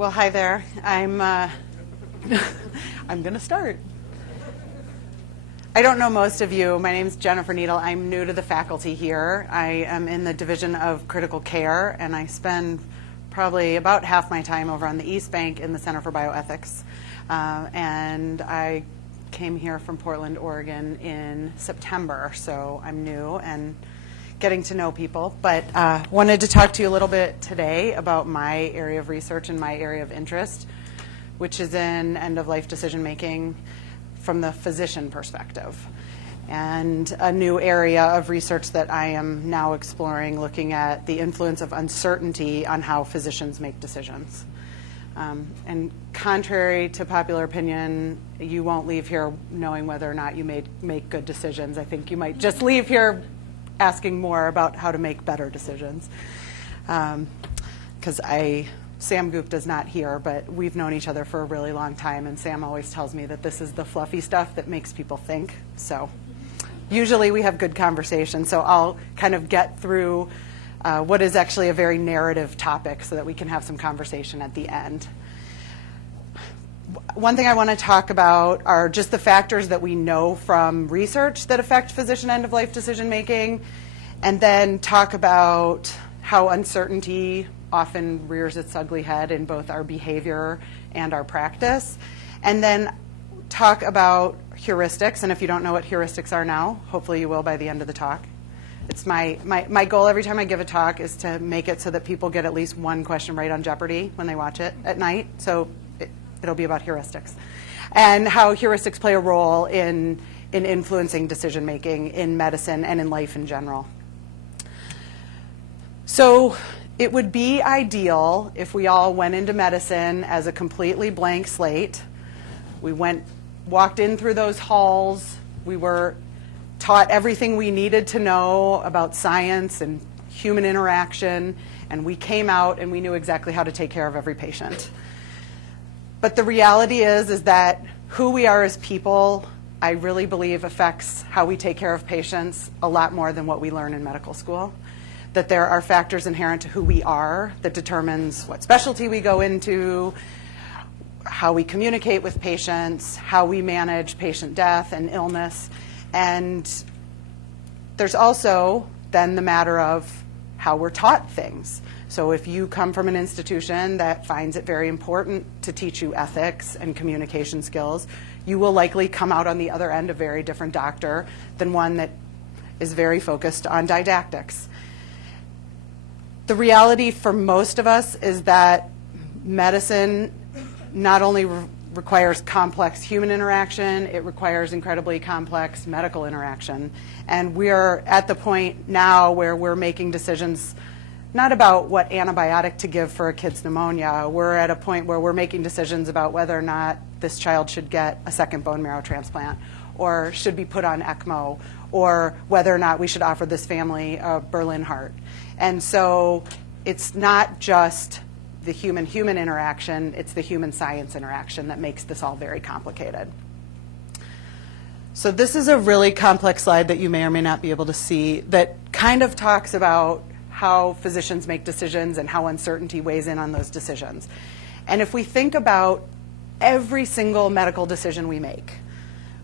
Well, hi there. I'm going to start. I don't know most of you. My name is Jennifer Needle. I'm new to the faculty here. I am in the Division of Critical Care, and I spend probably about half my time over on the East Bank in the Center for Bioethics. And I came here from Portland, Oregon in September, so I'm new and getting to know people, but wanted to talk to you a little bit today about my area of research and my area of interest, which is in end-of-life decision-making from the physician perspective, and a new area of research that I am now exploring, looking at the influence of uncertainty on how physicians make decisions. And contrary to popular opinion, you won't leave here knowing whether or not you make good decisions. I think you might just leave here asking more about how to make better decisions. Because Sam Gupta's not here, but we've known each other for a really long time, and Sam always tells me that this is the fluffy stuff that makes people think. So usually we have good conversations, so I'll kind of get through what is actually a very narrative topic so that we can have some conversation at the end. One thing I want to talk about are just the factors that we know from research that affect physician end-of-life decision-making, and then talk about how uncertainty often rears its ugly head in both our behavior and our practice, and then talk about heuristics. And if you don't know what heuristics are now, hopefully you will by the end of the talk. It's my goal every time I give a talk is to make it so that people get at least one question right on Jeopardy when they watch it at night. So it'll be about heuristics and how heuristics play a role in influencing decision-making in medicine and in life in general. So it would be ideal if we all went into medicine as a completely blank slate. We walked in through those halls. We were taught everything we needed to know about science and human interaction, and we came out and we knew exactly how to take care of every patient. But the reality is that who we are as people, I really believe, affects how we take care of patients a lot more than what we learn in medical school. That there are factors inherent to who we are that determines what specialty we go into, how we communicate with patients, how we manage patient death and illness. And there's also then the matter of how we're taught things. So if you come from an institution that finds it very important to teach you ethics and communication skills, you will likely come out on the other end a very different doctor than one that is very focused on didactics. The reality for most of us is that medicine not only requires complex human interaction, it requires incredibly complex medical interaction. And we're at the point now where we're making decisions not about what antibiotic to give for a kid's pneumonia. We're at a point where we're making decisions about whether or not this child should get a second bone marrow transplant or should be put on ECMO, or whether or not we should offer this family a Berlin heart. And so it's not just the human-human interaction, it's the human-science interaction that makes this all very complicated. So this is a really complex slide that you may or may not be able to see that kind of talks about how physicians make decisions and how uncertainty weighs in on those decisions. And if we think about every single medical decision we make,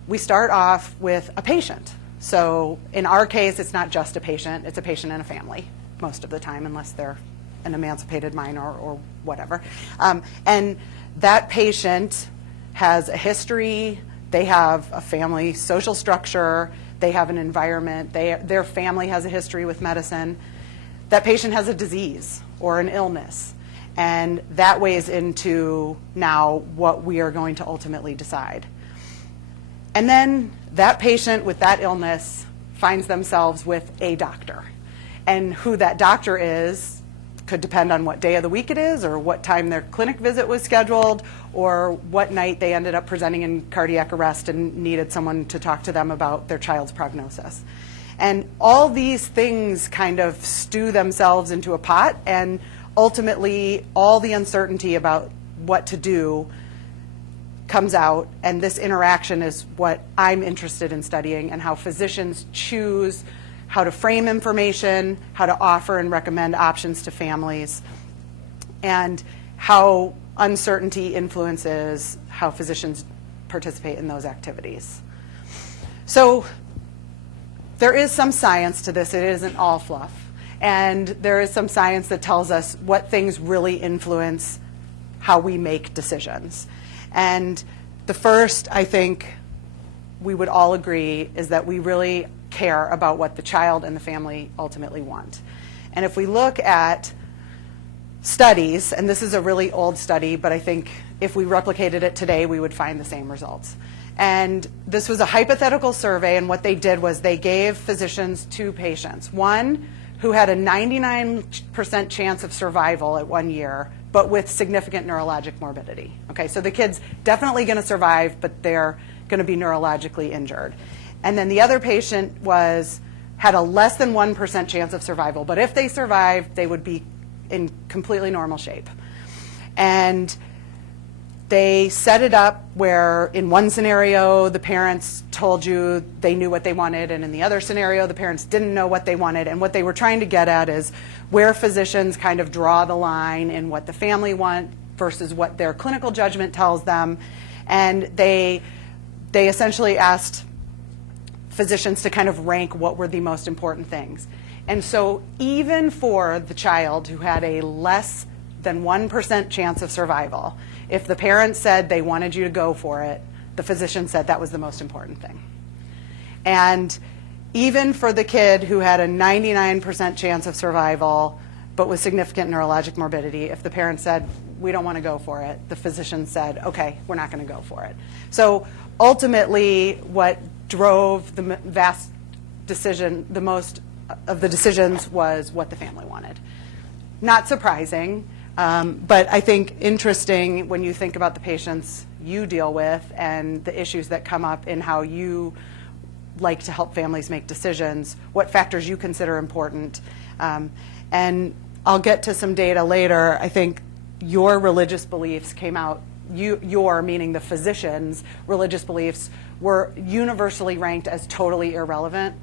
we start off with a patient. So in our case, it's not just a patient, it's a patient and a family most of the time, unless they're an emancipated minor or whatever. And that patient has a history, they have a family social structure, they have an environment, their family has a history with medicine. That patient has a disease or an illness, and that weighs into now what we are going to ultimately decide. And then that patient with that illness finds themselves with a doctor. And who that doctor is could depend on what day of the week it is, or what time their clinic visit was scheduled, or what night they ended up presenting in cardiac arrest and needed someone to talk to them about their child's prognosis. And all these things kind of stew themselves into a pot, and ultimately all the uncertainty about what to do comes out, and this interaction is what I'm interested in studying, and how physicians choose how to frame information, how to offer and recommend options to families, and how uncertainty influences how physicians participate in those activities. So there is some science to this. It isn't all fluff. And there is some science that tells us what things really influence how we make decisions. And the first, I think, we would all agree is that we really care about what the child and the family ultimately want. And if we look at studies, and this is a really old study, but I think if we replicated it today, we would find the same results. And this was a hypothetical survey, and what they did was they gave physicians two patients. One who had a 99% chance of survival at 1 year, but with significant neurologic morbidity. Okay, so the kid's definitely going to survive, but they're going to be neurologically injured. And then the other patient had a less than 1% chance of survival, but if they survived, they would be in completely normal shape. And they set it up where in one scenario, the parents told you they knew what they wanted, and in the other scenario, the parents didn't know what they wanted. And what they were trying to get at is where physicians kind of draw the line in what the family want versus what their clinical judgment tells them. And they essentially asked physicians to kind of rank what were the most important things. And so even for the child who had a less than 1% chance of survival, if the parents said they wanted you to go for it, the physician said that was the most important thing. And even for the kid who had a 99% chance of survival, but with significant neurologic morbidity, if the parents said, we don't want to go for it, the physician said, okay, we're not going to go for it. So ultimately, what drove the vast decision, the most of the decisions, was what the family wanted. Not surprising, but I think interesting when you think about the patients you deal with and the issues that come up in how you like to help families make decisions, what factors you consider important. And I'll get to some data later. I think your religious beliefs came out, your meaning the physician's religious beliefs were universally ranked as totally irrelevant,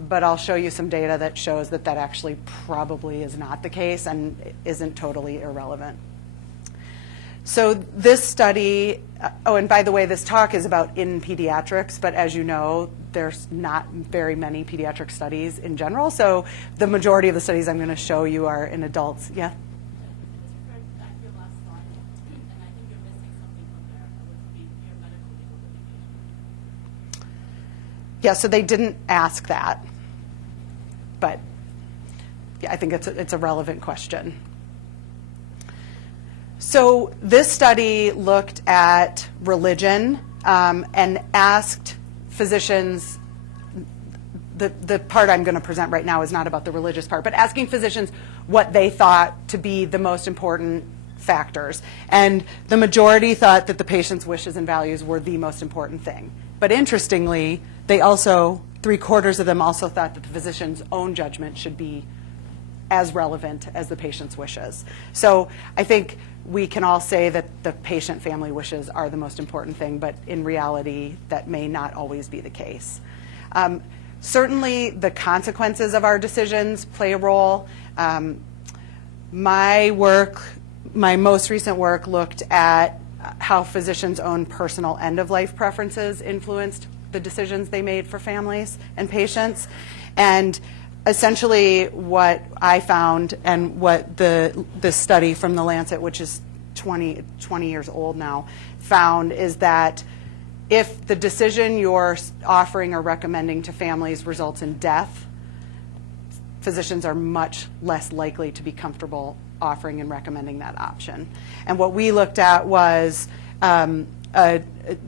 but I'll show you some data that shows that that actually probably is not the case and isn't totally irrelevant. So this study, oh, and by the way, this talk is about in pediatrics, but as you know, there's not very many pediatric studies in general, so the majority of the studies I'm going to show you are in adults. Yeah? Yeah, so they didn't ask that, but yeah, I think it's a relevant question. So this study looked at religion and asked physicians, the part I'm going to present right now is not about the religious part, but asking physicians what they thought to be the most important factors. And the majority thought that the patient's wishes and values were the most important thing. But interestingly, they also, 3/4 of them also thought that the physician's own judgment should be as relevant as the patient's wishes. So I think we can all say that the patient family wishes are the most important thing, but in reality, that may not always be the case. Certainly, the consequences of our decisions play a role. My most recent work looked at how physicians' own personal end-of-life preferences influenced the decisions they made for families and patients. And essentially what I found and what this study from the Lancet, which is 20 years old now, found is that if the decision you're offering or recommending to families results in death, physicians are much less likely to be comfortable offering and recommending that option. And what we looked at was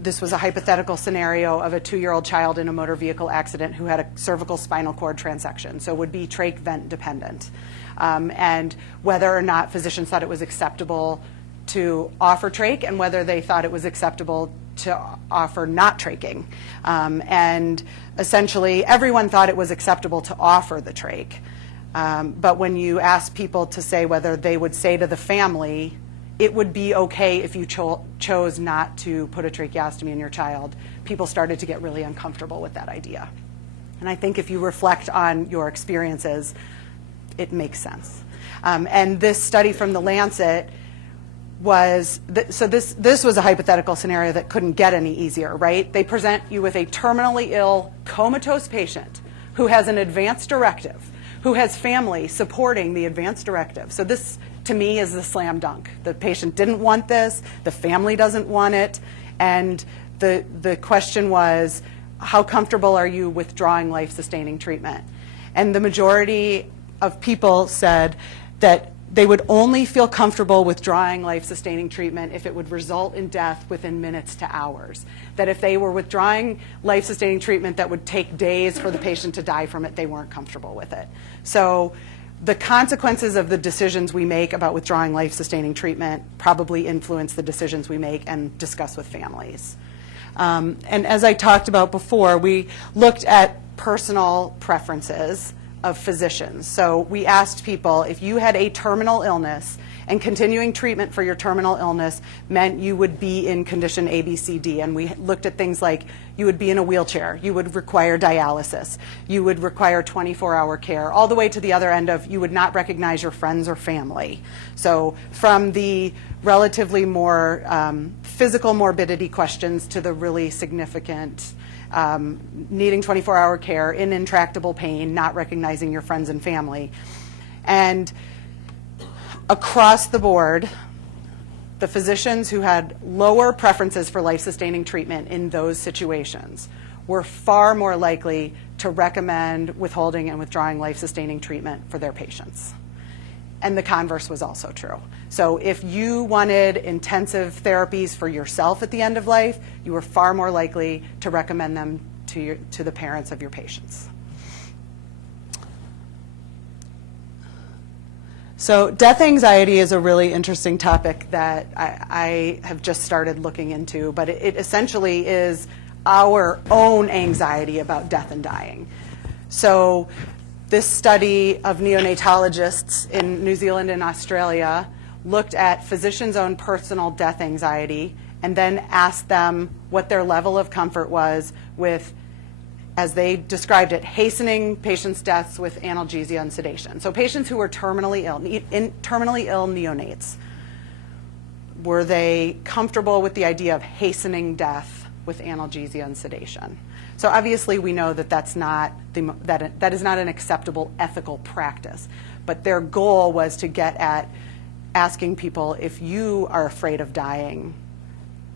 this was a hypothetical scenario of a 2-year-old child in a motor vehicle accident who had a cervical spinal cord transection, so would be trach vent dependent. And whether or not physicians thought it was acceptable to offer trach and whether they thought it was acceptable to offer not traching. And essentially, everyone thought it was acceptable to offer the trach. But when you ask people to say whether they would say to the family, it would be okay if you chose not to put a tracheostomy in your child, people started to get really uncomfortable with that idea. And I think if you reflect on your experiences, it makes sense. And this study from the Lancet was, so this was a hypothetical scenario that couldn't get any easier, right? They present you with a terminally ill, comatose patient who has an advance directive, who has family supporting the advance directive. So this, to me, is the slam dunk. The patient didn't want this, the family doesn't want it, and the question was, how comfortable are you withdrawing life-sustaining treatment? And the majority of people said that they would only feel comfortable withdrawing life-sustaining treatment if it would result in death within minutes to hours. That if they were withdrawing life-sustaining treatment that would take days for the patient to die from it, they weren't comfortable with it. So the consequences of the decisions we make about withdrawing life-sustaining treatment probably influence the decisions we make and discuss with families. And as I talked about before, we looked at personal preferences of physicians. So we asked people, if you had a terminal illness and continuing treatment for your terminal illness meant you would be in condition A, B, C, D, and we looked at things like you would be in a wheelchair, you would require dialysis, you would require 24-hour care, all the way to the other end of you would not recognize your friends or family. So from the relatively more physical morbidity questions to the really significant needing 24-hour care, in intractable pain, not recognizing your friends and family. And across the board, the physicians who had lower preferences for life-sustaining treatment in those situations were far more likely to recommend withholding and withdrawing life-sustaining treatment for their patients. And the converse was also true. So if you wanted intensive therapies for yourself at the end of life, you were far more likely to recommend them to the parents of your patients. So death anxiety is a really interesting topic that I have just started looking into, but it essentially is our own anxiety about death and dying. So this study of neonatologists in New Zealand and Australia looked at physicians' own personal death anxiety and then asked them what their level of comfort was with, as they described it, hastening patients' deaths with analgesia and sedation. So patients who were terminally ill neonates, were they comfortable with the idea of hastening death with analgesia and sedation? So obviously we know that that is not an acceptable ethical practice, but their goal was to get at asking people, if you are afraid of dying,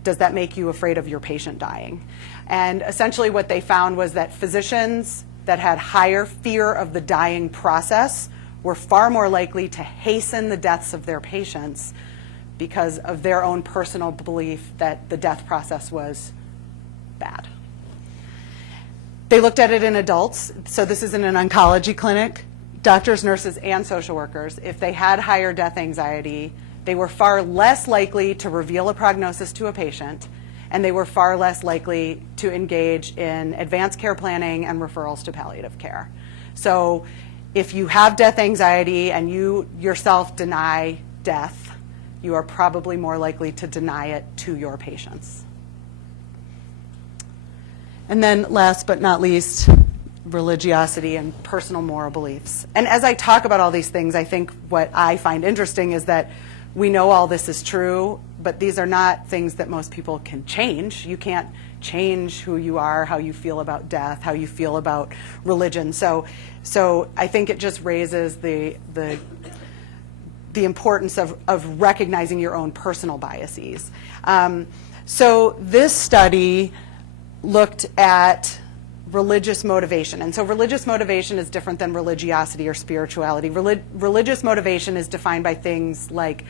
does that make you afraid of your patient dying? And essentially what they found was that physicians that had higher fear of the dying process were far more likely to hasten the deaths of their patients because of their own personal belief that the death process was bad. They looked at it in adults. So this is in an oncology clinic. Doctors, nurses, and social workers, if they had higher death anxiety, they were far less likely to reveal a prognosis to a patient, and they were far less likely to engage in advanced care planning and referrals to palliative care. So if you have death anxiety and you yourself deny death, you are probably more likely to deny it to your patients. And then last but not least, religiosity and personal moral beliefs. And as I talk about all these things, I think what I find interesting is that we know all this is true, but these are not things that most people can change. You can't change who you are, how you feel about death, how you feel about religion. So I think it just raises the importance of recognizing your own personal biases. So this study looked at religious motivation. And so religious motivation is different than religiosity or spirituality. Religious motivation is defined by things like,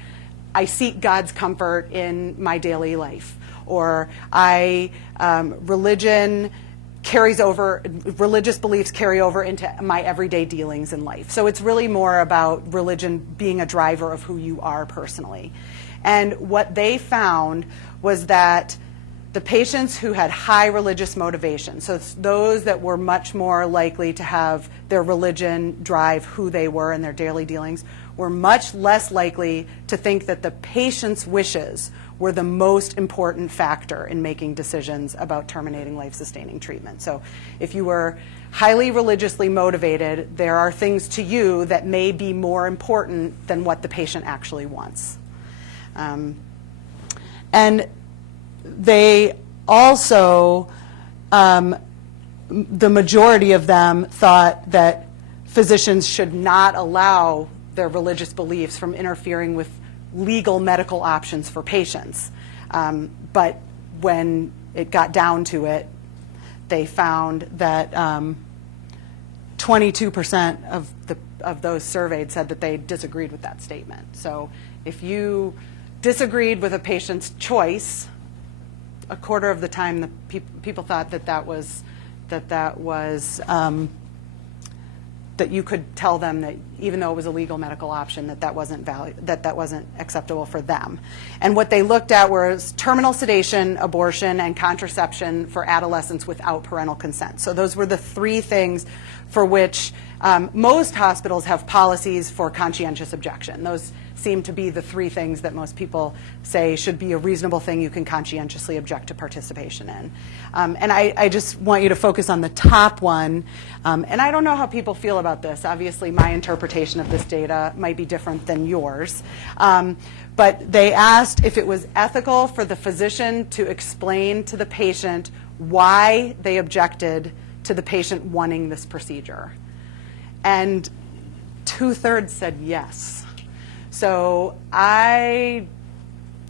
I seek God's comfort in my daily life, or religious beliefs carry over into my everyday dealings in life. So it's really more about religion being a driver of who you are personally. And what they found was that the patients who had high religious motivation, so it's those that were much more likely to have their religion drive who they were in their daily dealings, were much less likely to think that the patient's wishes were the most important factor in making decisions about terminating life-sustaining treatment. So if you were highly religiously motivated, there are things to you that may be more important than what the patient actually wants. And they also, the majority of them thought that physicians should not allow their religious beliefs from interfering with legal medical options for patients. But when it got down to it, they found that 22% of those surveyed said that they disagreed with that statement. So if you disagreed with a patient's choice, a quarter of the time the people thought that you could tell them that even though it was a legal medical option, that wasn't acceptable for them. And what they looked at was terminal sedation, abortion, and contraception for adolescents without parental consent. So those were the three things for which most hospitals have policies for conscientious objection. Those seem to be the three things that most people say should be a reasonable thing you can conscientiously object to participation in. And I just want you to focus on the top one. And I don't know how people feel about this. Obviously, my interpretation of this data might be different than yours. But they asked if it was ethical for the physician to explain to the patient why they objected to the patient wanting this procedure. And 2/3 said yes. So I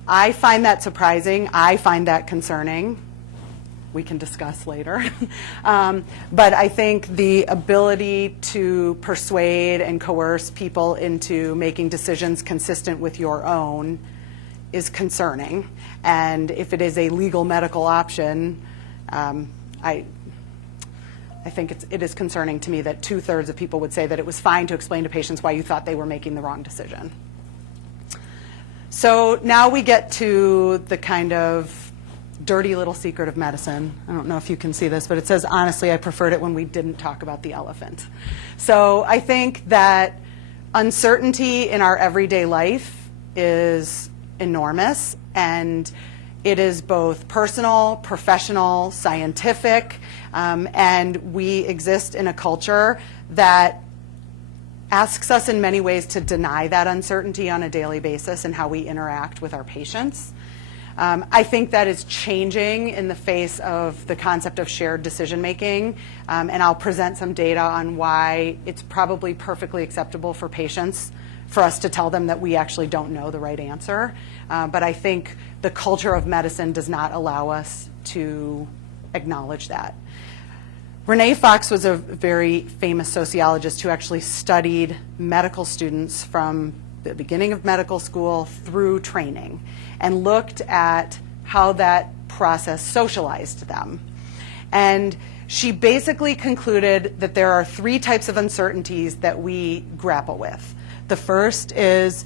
find that surprising. I find that concerning. We can discuss later. But I think the ability to persuade and coerce people into making decisions consistent with your own is concerning. And if it is a legal medical option, I think it is concerning to me that 2/3 of people would say that it was fine to explain to patients why you thought they were making the wrong decision. So now we get to the kind of dirty little secret of medicine. I don't know if you can see this, but it says, honestly, I preferred it when we didn't talk about the elephant. So I think that uncertainty in our everyday life is enormous, and it is both personal, professional, scientific, and we exist in a culture that asks us in many ways to deny that uncertainty on a daily basis in how we interact with our patients. I think that is changing in the face of the concept of shared decision making, and I'll present some data on why it's probably perfectly acceptable for patients for us to tell them that we actually don't know the right answer. But I think the culture of medicine does not allow us to acknowledge that. Renee Fox was a very famous sociologist who actually studied medical students from the beginning of medical school through training and looked at how that process socialized them. And she basically concluded that there are three types of uncertainties that we grapple with. The first is,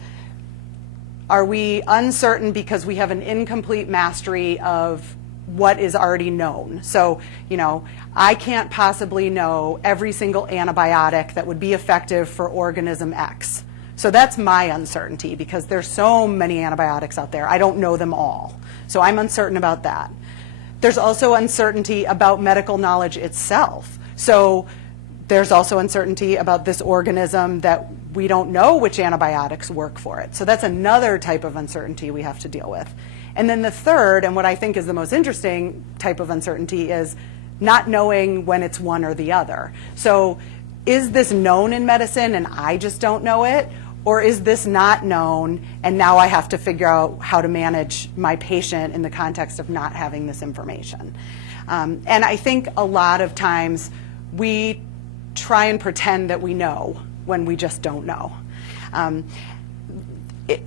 are we uncertain because we have an incomplete mastery of what is already known? So, I can't possibly know every single antibiotic that would be effective for organism X. So that's my uncertainty, because there's so many antibiotics out there. I don't know them all. So I'm uncertain about that. There's also uncertainty about medical knowledge itself. So there's also uncertainty about this organism that we don't know which antibiotics work for it. So that's another type of uncertainty we have to deal with. And then the third, and what I think is the most interesting type of uncertainty, is not knowing when it's one or the other. So is this known in medicine and I just don't know it? Or is this not known and now I have to figure out how to manage my patient in the context of not having this information? And I think a lot of times we try and pretend that we know when we just don't know.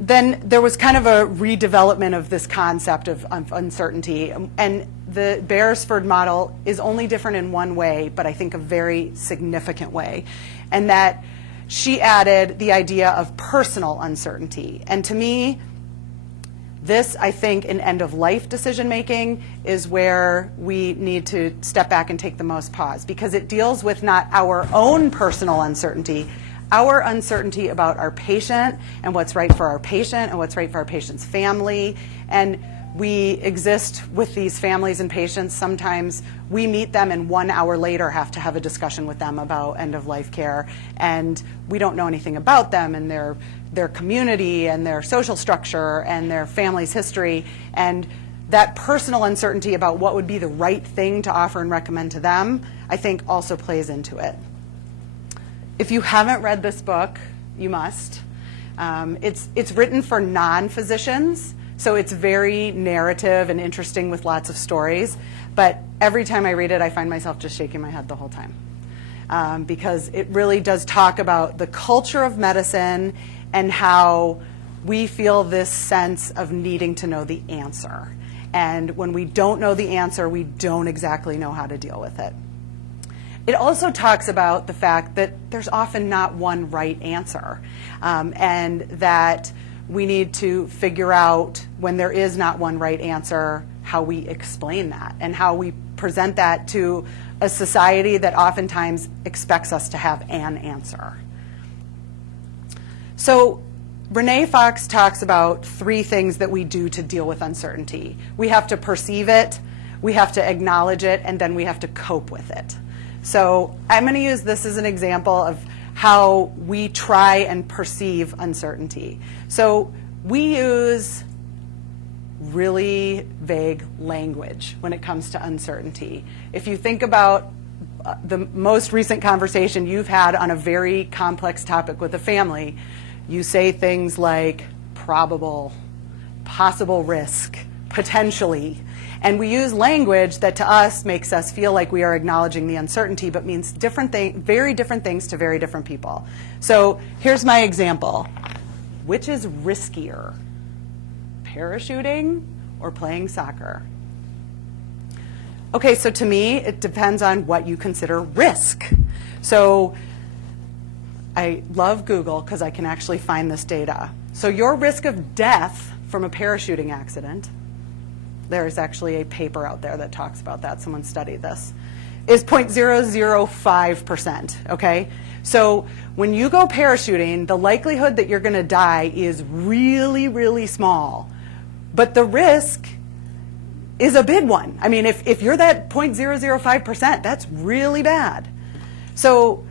Then there was kind of a redevelopment of this concept of uncertainty, and the Beresford model is only different in one way, but I think a very significant way, and that she added the idea of personal uncertainty. And to me, this, I think, in end-of-life decision-making is where we need to step back and take the most pause, because it deals with not our own personal uncertainty, our uncertainty about our patient and what's right for our patient and what's right for our patient's family. And we exist with these families and patients. Sometimes we meet them and 1 hour later have to have a discussion with them about end-of-life care, and we don't know anything about them and their community and their social structure and their family's history, and that personal uncertainty about what would be the right thing to offer and recommend to them, I think also plays into it. If you haven't read this book, you must. It's written for non-physicians, so it's very narrative and interesting with lots of stories. But every time I read it, I find myself just shaking my head the whole time. Because it really does talk about the culture of medicine and how we feel this sense of needing to know the answer. And when we don't know the answer, we don't exactly know how to deal with it. It also talks about the fact that there's often not one right answer, and that we need to figure out, when there is not one right answer, how we explain that and how we present that to a society that oftentimes expects us to have an answer. So Renee Fox talks about 3 things that we do to deal with uncertainty. We have to perceive it, we have to acknowledge it, and then we have to cope with it. So I'm going to use this as an example of how we try and perceive uncertainty. So we use really vague language when it comes to uncertainty. If you think about the most recent conversation you've had on a very complex topic with a family, you say things like probable, possible risk, potentially. And we use language that to us makes us feel like we are acknowledging the uncertainty, but means very different things to very different people. So here's my example. Which is riskier, parachuting or playing soccer? Okay, so to me, it depends on what you consider risk. So I love Google because I can actually find this data. So your risk of death from a parachuting accident, there's actually a paper out there that talks about that, someone studied this, is 0.005%, okay? So when you go parachuting, the likelihood that you're gonna die is really, really small, but the risk is a big one. I mean, if you're that 0.005%, that's really bad. So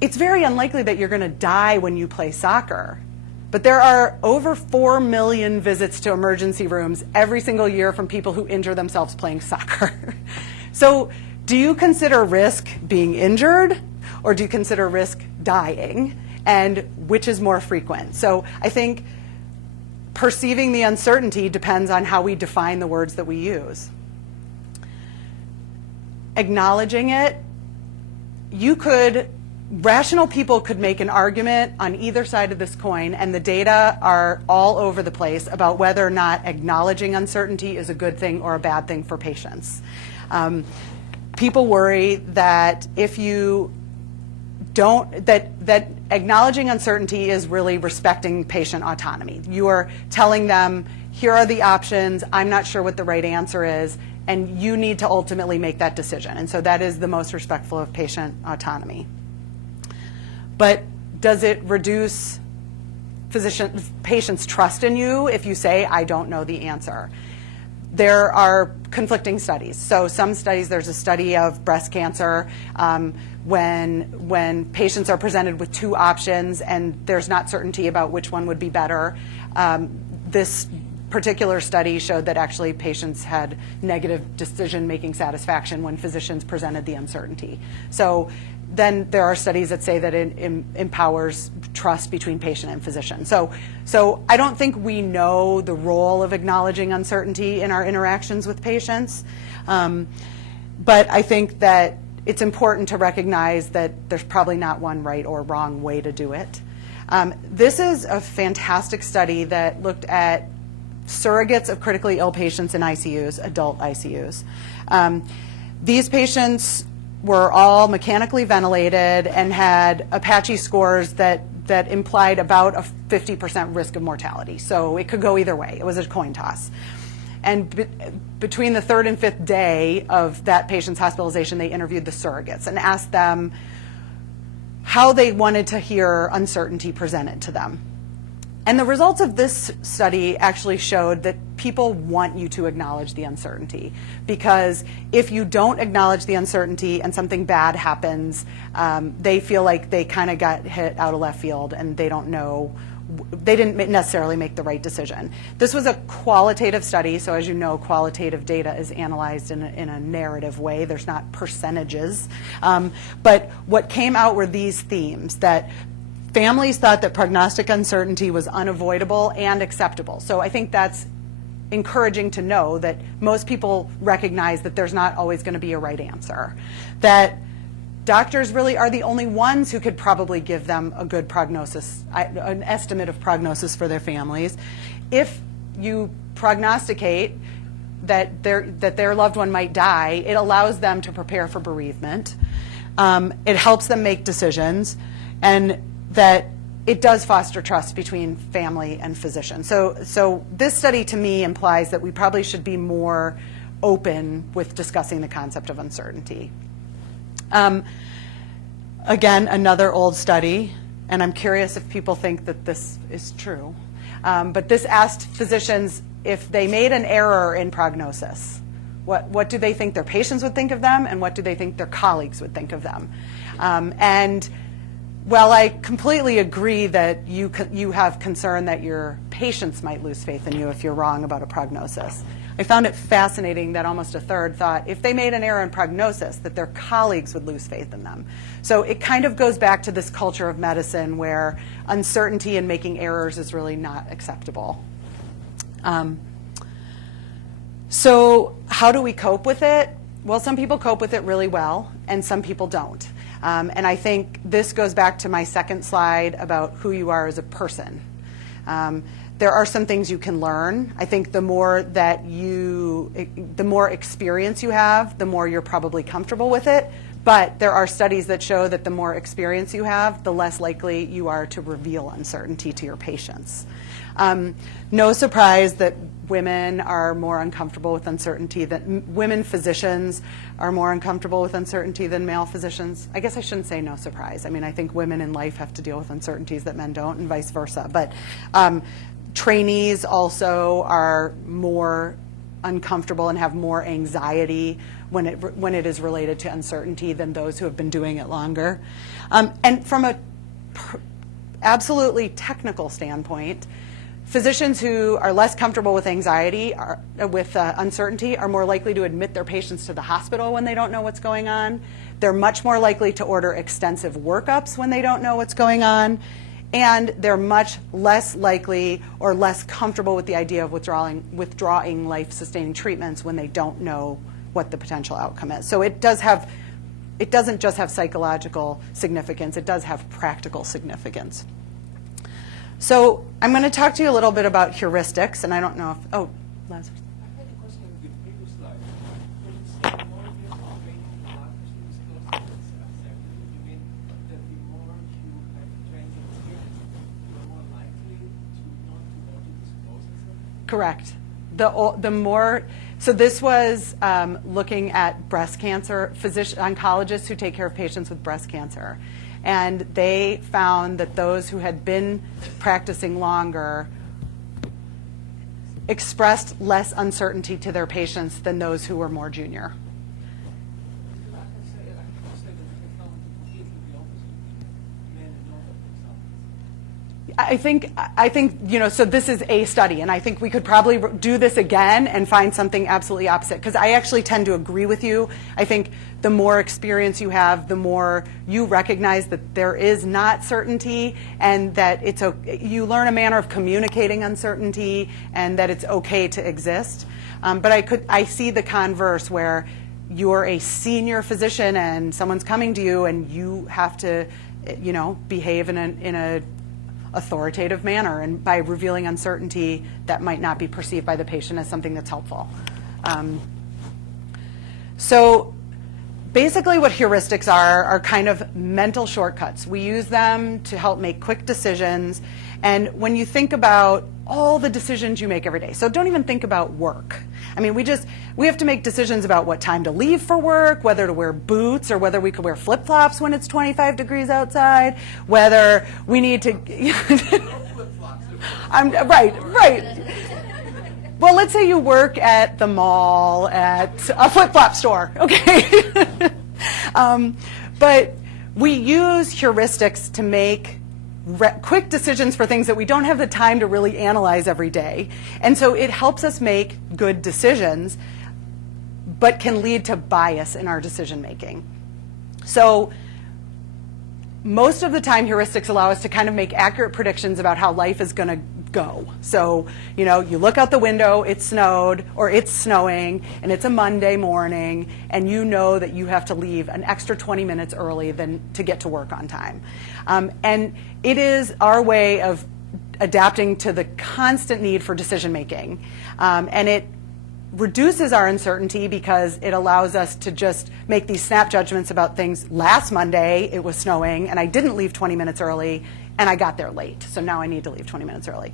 it's very unlikely that you're gonna die when you play soccer. But there are over 4 million visits to emergency rooms every single year from people who injure themselves playing soccer. So do you consider risk being injured, or do you consider risk dying? And which is more frequent? So I think perceiving the uncertainty depends on how we define the words that we use. Acknowledging it, rational people could make an argument on either side of this coin, and the data are all over the place about whether or not acknowledging uncertainty is a good thing or a bad thing for patients. People worry that if you don't, that acknowledging uncertainty is really respecting patient autonomy. You are telling them, here are the options, I'm not sure what the right answer is, and you need to ultimately make that decision. And so that is the most respectful of patient autonomy. But does it reduce patients' trust in you if you say, I don't know the answer? There are conflicting studies. So some studies, there's a study of breast cancer when patients are presented with 2 options and there's not certainty about which one would be better. This particular study showed that actually patients had negative decision-making satisfaction when physicians presented the uncertainty. So then there are studies that say that it empowers trust between patient and physician. So I don't think we know the role of acknowledging uncertainty in our interactions with patients, but I think that it's important to recognize that there's probably not one right or wrong way to do it. This is a fantastic study that looked at surrogates of critically ill patients in ICUs, adult ICUs. These patients were all mechanically ventilated and had Apache scores that implied about a 50% risk of mortality. So it could go either way. It was a coin toss. And between the 3rd and 5th day of that patient's hospitalization, they interviewed the surrogates and asked them how they wanted to hear uncertainty presented to them. And the results of this study actually showed that people want you to acknowledge the uncertainty, because if you don't acknowledge the uncertainty and something bad happens, they feel like they kind of got hit out of left field and they don't know, they didn't necessarily make the right decision. This was a qualitative study, so as you know, qualitative data is analyzed in a narrative way. There's not percentages. But what came out were these themes, that families thought that prognostic uncertainty was unavoidable and acceptable. So I think that's encouraging to know that most people recognize that there's not always going to be a right answer, that doctors really are the only ones who could probably give them a good prognosis, an estimate of prognosis for their families. If you prognosticate that their loved one might die, it allows them to prepare for bereavement. It helps them make decisions, and that it does foster trust between family and physician. So this study to me implies that we probably should be more open with discussing the concept of uncertainty. Again, another old study, and I'm curious if people think that this is true. But this asked physicians if they made an error in prognosis, what do they think their patients would think of them, and what do they think their colleagues would think of them? And while I completely agree that you have concern that your patients might lose faith in you if you're wrong about a prognosis, I found it fascinating that almost a third thought if they made an error in prognosis that their colleagues would lose faith in them. So it kind of goes back to this culture of medicine where uncertainty and making errors is really not acceptable. So how do we cope with it? Well, some people cope with it really well, and some people don't. And I think this goes back to my second slide about who you are as a person. There are some things you can learn. I think the more experience you have, the more you're probably comfortable with it. But there are studies that show that the more experience you have, the less likely you are to reveal uncertainty to your patients. No surprise that women are more uncomfortable with uncertainty, that women physicians are more uncomfortable with uncertainty than male physicians. I guess I shouldn't say no surprise. I mean, I think women in life have to deal with uncertainties that men don't, and vice versa. But trainees also are more uncomfortable and have more anxiety when it is related to uncertainty than those who have been doing it longer. And from a absolutely technical standpoint, physicians who are less comfortable with anxiety, with uncertainty, are more likely to admit their patients to the hospital when they don't know what's going on. They're much more likely to order extensive workups when they don't know what's going on. And they're much less likely or less comfortable with the idea of withdrawing life-sustaining treatments when they don't know what the potential outcome is. So it doesn't just have psychological significance, it does have practical significance. So I'm going to talk to you a little bit about heuristics, and I don't know if, Lazarus. I had a question on the previous slide. When you say more years of training in doctors to disclose the concept, you mean that the more you have training experience, you are more likely to not to want to disclose it? Correct. The more, so this was looking at breast cancer, oncologists who take care of patients with breast cancer. And they found that those who had been practicing longer expressed less uncertainty to their patients than those who were more junior. I can say that they found completely the opposite. Men and women, for example. I think, so this is a study, and I think we could probably do this again and find something absolutely opposite, because I actually tend to agree with you. I think the more experience you have, the more you recognize that there is not certainty, and that you learn a manner of communicating uncertainty, and that it's okay to exist. But I see the converse where you're a senior physician and someone's coming to you and you have to, behave in a authoritative manner, and by revealing uncertainty that might not be perceived by the patient as something that's helpful. So basically what heuristics are kind of mental shortcuts. We use them to help make quick decisions. And when you think about all the decisions you make every day, so don't even think about work. I mean, we have to make decisions about what time to leave for work, whether to wear boots or whether we could wear flip-flops when it's 25 degrees outside, whether we need to... Right. Well, let's say you work at the mall at a flip-flop store, okay? But we use heuristics to make quick decisions for things that we don't have the time to really analyze every day. And so it helps us make good decisions, but can lead to bias in our decision making. So most of the time, heuristics allow us to kind of make accurate predictions about how life is going to go. So, you look out the window, it snowed, or it's snowing, and it's a Monday morning, and you know that you have to leave an extra 20 minutes early to get to work on time. And it is our way of adapting to the constant need for decision making. And it reduces our uncertainty because it allows us to just make these snap judgments about things. Last Monday, it was snowing, and I didn't leave 20 minutes early, and I got there late, so now I need to leave 20 minutes early.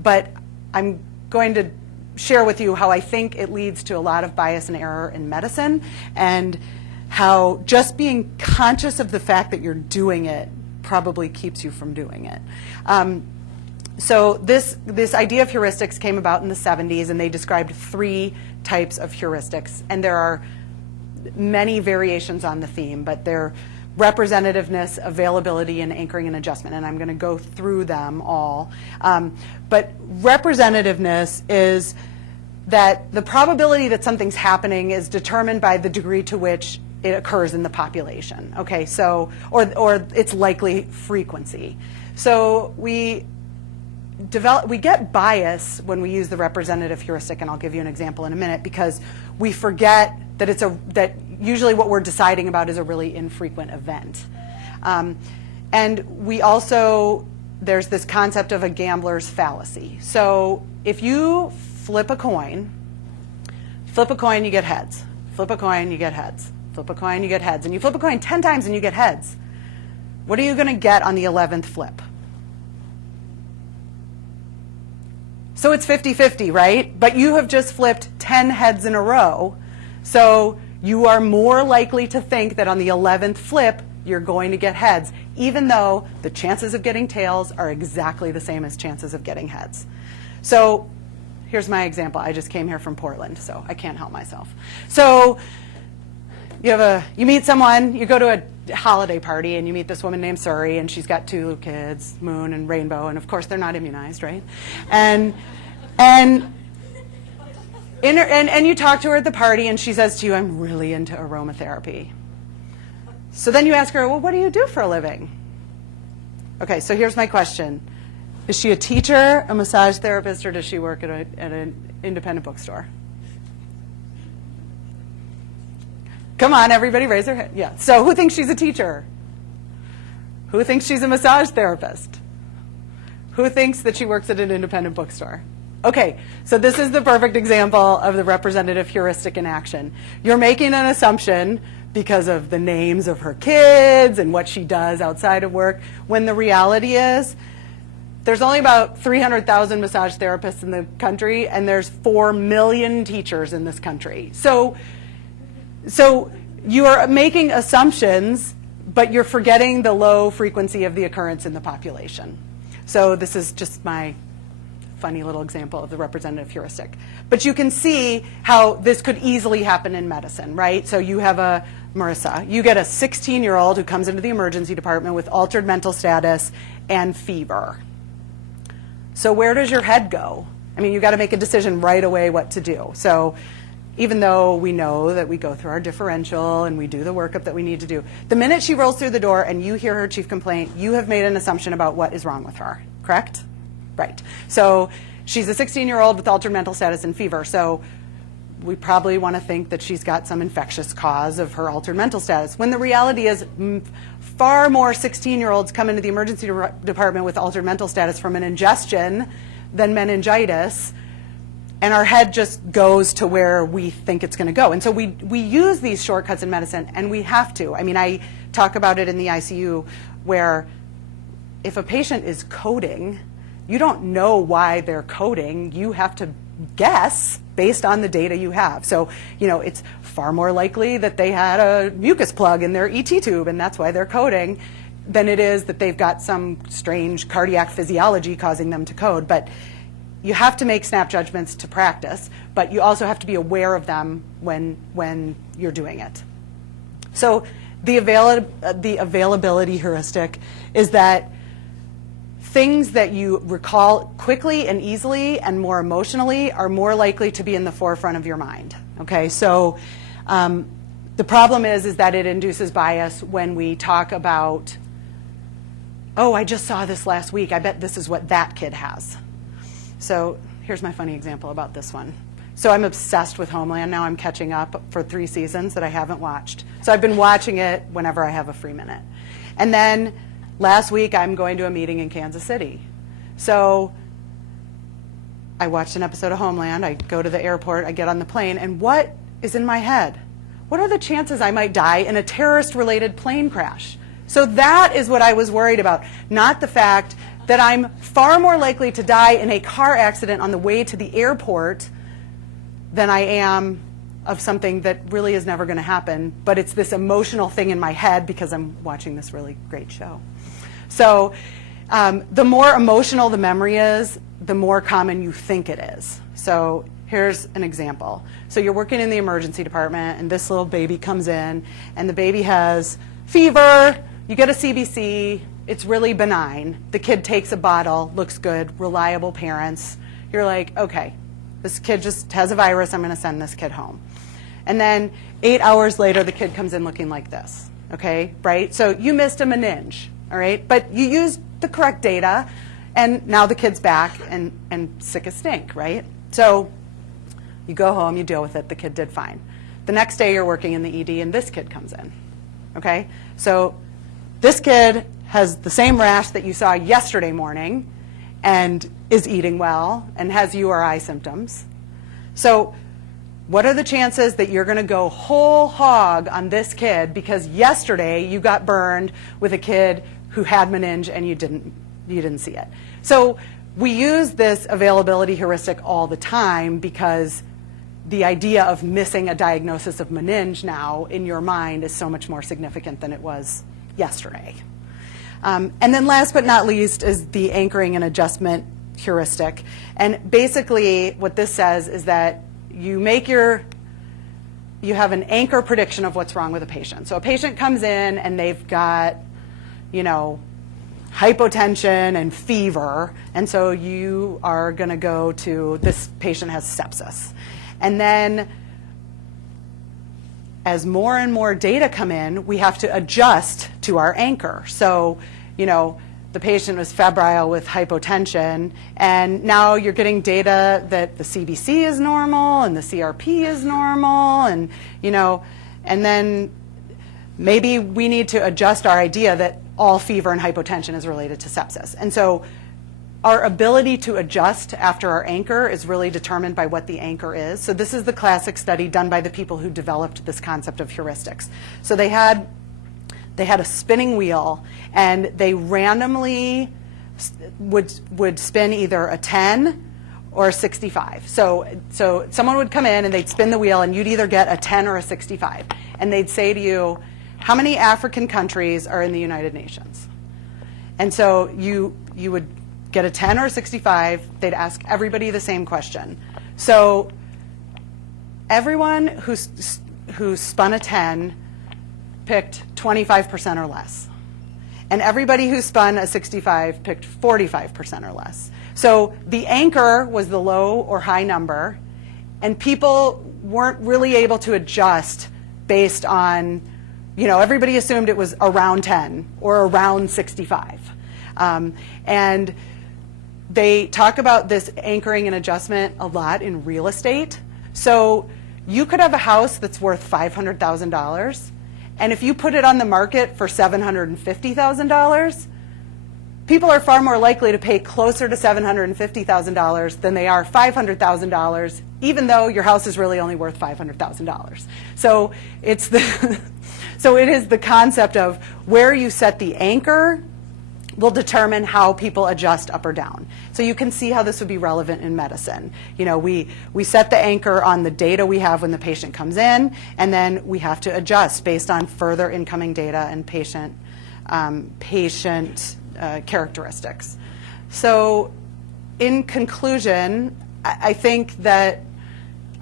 But I'm going to share with you how I think it leads to a lot of bias and error in medicine, and how just being conscious of the fact that you're doing it probably keeps you from doing it. So this idea of heuristics came about in the 70s, and they described 3 types of heuristics. And there are many variations on the theme, but they're representativeness, availability, and anchoring and adjustment. And I'm going to go through them all. But representativeness is that the probability that something's happening is determined by the degree to which it occurs in the population. Okay, so or its likely frequency. So we get bias when we use the representative heuristic, and I'll give you an example in a minute, because we forget that that usually what we're deciding about is a really infrequent event. And we also, there's this concept of a gambler's fallacy. So if you flip a coin, you get heads. Flip a coin, you get heads. Flip a coin, you get heads. And you flip a coin 10 times and you get heads. What are you going to get on the 11th flip? So it's 50-50, right? But you have just flipped 10 heads in a row. So you are more likely to think that on the 11th flip, you're going to get heads, even though the chances of getting tails are exactly the same as chances of getting heads. So here's my example. I just came here from Portland, so I can't help myself. So you meet someone, you go to a holiday party, and you meet this woman named Suri, and she's got 2 kids, Moon and Rainbow, and of course they're not immunized, right? And you talk to her at the party, and she says to you, "I'm really into aromatherapy." So then you ask her, "Well, what do you do for a living?" Okay, so here's my question. Is she a teacher, a massage therapist, or does she work at an independent bookstore? Come on, everybody raise their hand. Yeah. So who thinks she's a teacher? Who thinks she's a massage therapist? Who thinks that she works at an independent bookstore? Okay, so this is the perfect example of the representative heuristic in action. You're making an assumption because of the names of her kids and what she does outside of work, when the reality is there's only about 300,000 massage therapists in the country, and there's 4 million teachers in this country. So you are making assumptions, but you're forgetting the low frequency of the occurrence in the population. So this is just my funny little example of the representative heuristic. But you can see how this could easily happen in medicine, right? So you have Marissa, you get a 16-year-old who comes into the emergency department with altered mental status and fever. So where does your head go? I mean, you got to make a decision right away what to do. So even though we know that we go through our differential and we do the workup that we need to do, the minute she rolls through the door and you hear her chief complaint, you have made an assumption about what is wrong with her, correct? Right. So she's a 16-year-old with altered mental status and fever. So we probably want to think that she's got some infectious cause of her altered mental status, when the reality is far more 16-year-olds come into the emergency department with altered mental status from an ingestion than meningitis. And our head just goes to where we think it's going to go. And so we use these shortcuts in medicine, and we have to. I mean, I talk about it in the ICU, where if a patient is coding, you don't know why they're coding. You have to guess based on the data you have. So, it's far more likely that they had a mucus plug in their ET tube, and that's why they're coding. than it is that they've got some strange cardiac physiology causing them to code. But you have to make snap judgments to practice, but you also have to be aware of them when you're doing it. So the availability heuristic is that things that you recall quickly and easily and more emotionally are more likely to be in the forefront of your mind. Okay, so the problem is that it induces bias when we talk about, oh, I just saw this last week. I bet this is what that kid has. So here's my funny example about this one. So I'm obsessed with Homeland now. I'm catching up for 3 seasons that I haven't watched. So I've been watching it whenever I have a free minute. And then last week I'm going to a meeting in Kansas City. So I watched an episode of Homeland. I go to the airport. I get on the plane. And what is in my head? What are the chances I might die in a terrorist-related plane crash? So that is what I was worried about, not the fact that I'm far more likely to die in a car accident on the way to the airport than I am of something that really is never going to happen, but it's this emotional thing in my head because I'm watching this really great show. So the more emotional the memory is, the more common you think it is. So here's an example. So you're working in the emergency department, and this little baby comes in, and the baby has fever. You get a CBC. It's really benign. The kid takes a bottle, looks good, reliable parents. You're like, okay, this kid just has a virus. I'm going to send this kid home. And then 8 hours later, the kid comes in looking like this, okay, right? So you missed a meninge, all right? But you used the correct data, and now the kid's back and sick as stink, right? So you go home, you deal with it. The kid did fine. The next day, you're working in the ED, and this kid comes in, okay? So this kid has the same rash that you saw yesterday morning and is eating well and has URI symptoms. So what are the chances that you're going to go whole hog on this kid because yesterday you got burned with a kid who had meninge and you didn't see it? So we use this availability heuristic all the time because the idea of missing a diagnosis of meninge now in your mind is so much more significant than it was yesterday. And then last but not least is the anchoring and adjustment heuristic. And basically what this says is that you have an anchor prediction of what's wrong with a patient. So a patient comes in and they've got, hypotension and fever, and so you are going to go to this patient has sepsis. And then as more and more data come in, we have to adjust to our anchor. So, the patient was febrile with hypotension, and now you're getting data that the CBC is normal and the CRP is normal, and, and then maybe we need to adjust our idea that all fever and hypotension is related to sepsis. And so our ability to adjust after our anchor is really determined by what the anchor is. So this is the classic study done by the people who developed this concept of heuristics. So they had a spinning wheel, and they randomly would spin either a 10 or a 65. So someone would come in and they'd spin the wheel, and you'd either get a 10 or a 65. And they'd say to you, how many African countries are in the United Nations? And so you would get a 10 or a 65. They'd ask everybody the same question. So everyone who spun a 10 picked 25% or less. And everybody who spun a 65 picked 45% or less. So the anchor was the low or high number, and people weren't really able to adjust based on, everybody assumed it was around 10 or around 65. And they talk about this anchoring and adjustment a lot in real estate. So you could have a house that's worth $500,000, and if you put it on the market for $750,000, people are far more likely to pay closer to $750,000 than they are $500,000, even though your house is really only worth $500,000. So so it is the concept of where you set the anchor will determine how people adjust up or down. So you can see how this would be relevant in medicine. We set the anchor on the data we have when the patient comes in, and then we have to adjust based on further incoming data and patient patient characteristics. So in conclusion, I think that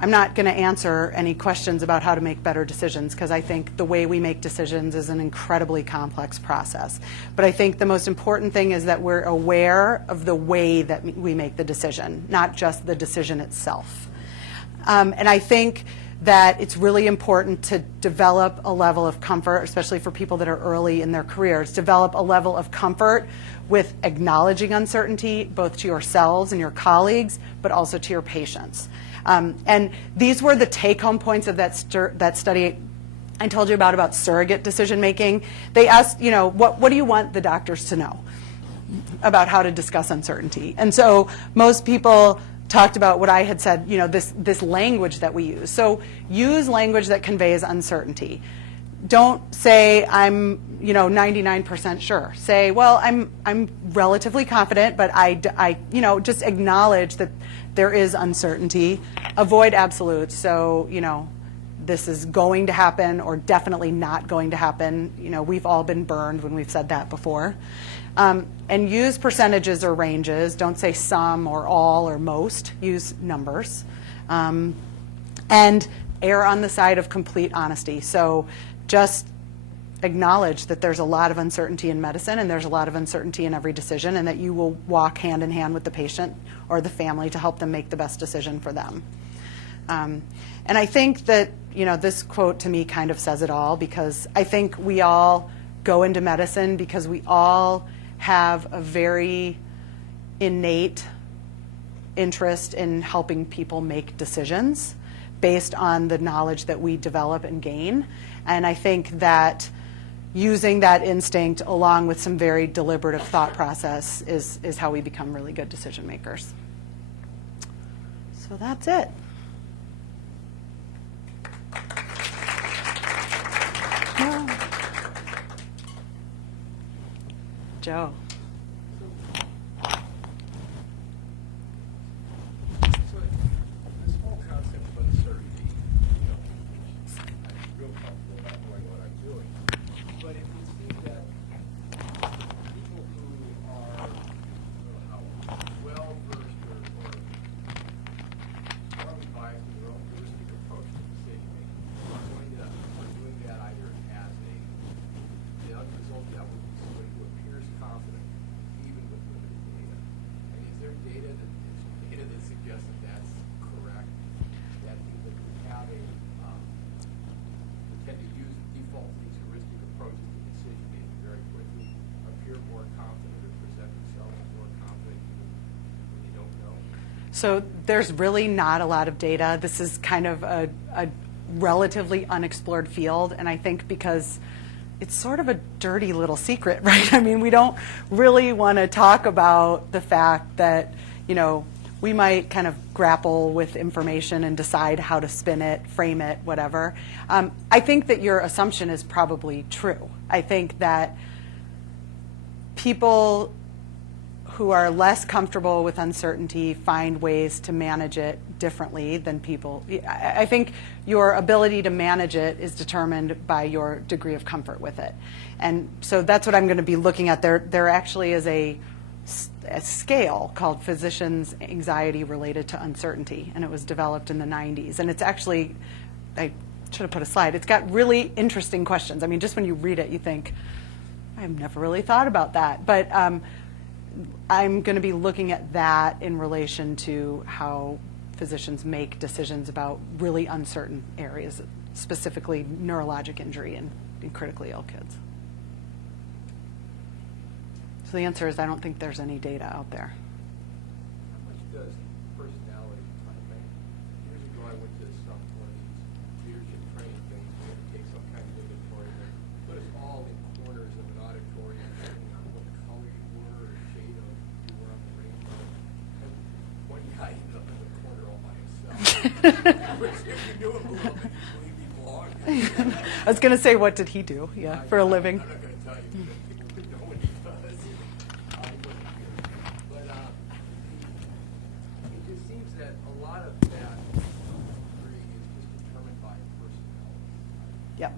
I'm not going to answer any questions about how to make better decisions, because I think the way we make decisions is an incredibly complex process. But I think the most important thing is that we're aware of the way that we make the decision, not just the decision itself. And I think that it's really important to develop a level of comfort, especially for people that are early in their careers, develop a level of comfort with acknowledging uncertainty, both to yourselves and your colleagues, but also to your patients. And these were the take-home points of that study I told you about surrogate decision-making. They asked, what do you want the doctors to know about how to discuss uncertainty? And so most people talked about what I had said, this language that we use. So use language that conveys uncertainty. Don't say I'm 99% sure. Say, well, I'm relatively confident, but I just acknowledge that there is uncertainty. Avoid absolutes. So this is going to happen or definitely not going to happen. We've all been burned when we've said that before. And use percentages or ranges. Don't say some or all or most. Use numbers. And err on the side of complete honesty. So just acknowledge that there's a lot of uncertainty in medicine and there's a lot of uncertainty in every decision, and that you will walk hand in hand with the patient or the family to help them make the best decision for them. And I think that, this quote to me kind of says it all, because I think we all go into medicine because we all have a very innate interest in helping people make decisions based on the knowledge that we develop and gain. And I think that using that instinct along with some very deliberative thought process is how we become really good decision makers. So that's it. Joe. So this whole concept of uncertainty, I'm real comfortable not knowing what I'm doing. But it would seem that people who are, I don't know how well versed or strongly biased in their own heuristic approach to decision making are doing that either as the end result that would be somebody who appears confident even with limited data. And is there data that suggests that that's correct? That people who have who tend to default to these heuristic approaches to decision making very quickly appear more confident or present themselves as more confident even when they don't know? So there's really not a lot of data. This is kind of a relatively unexplored field, and I think because it's sort of a dirty little secret, right? I mean, we don't really want to talk about the fact that, we might kind of grapple with information and decide how to spin it, frame it, whatever. I think that your assumption is probably true. I think that people who are less comfortable with uncertainty find ways to manage it differently than people. I think your ability to manage it is determined by your degree of comfort with it. And so that's what I'm going to be looking at. There actually is a scale called Physicians' Anxiety Related to Uncertainty, and it was developed in the 90s. And it's actually, I should have put a slide, it's got really interesting questions. I mean, just when you read it, you think, I've never really thought about that. But I'm going to be looking at that in relation to how physicians make decisions about really uncertain areas, specifically neurologic injury in critically ill kids. So the answer is I don't think there's any data out there. How much does personality kind of matter? Years ago, I went to one of these leadership training things. We had to take some kind of inventory and put us all in corners of an auditorium, depending on what color you were or shade of you were on the rainbow. And one guy ended up in the corner all by himself. Which, if you knew him a little bit, you believed he belonged. I was going to say, what did he do? Yeah, for a living. I'm not going to tell you, because people would know what he does. I wasn't here. But it just seems that a lot of that degree is just determined by personality. Yep.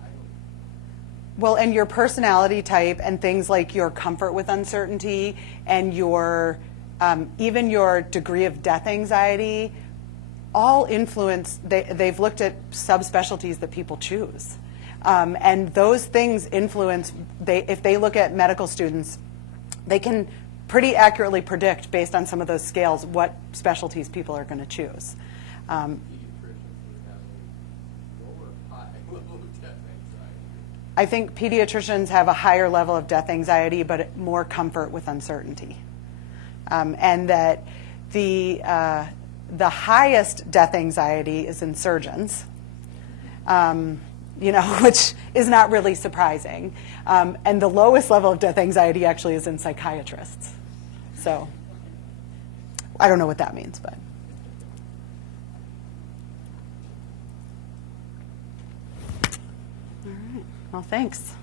I don't Well, and your personality type and things like your comfort with uncertainty and your even your degree of death anxiety all influence. They've looked at subspecialties that people choose, and those things influence. If they look at medical students, they can pretty accurately predict based on some of those scales what specialties people are going to choose. Pediatricians would have a lower high level of death anxiety. I think pediatricians have a higher level of death anxiety, but more comfort with uncertainty, and that the highest death anxiety is in surgeons, which is not really surprising, and the lowest level of death anxiety actually is in psychiatrists. So I don't know what that means, but. All right. Well, thanks.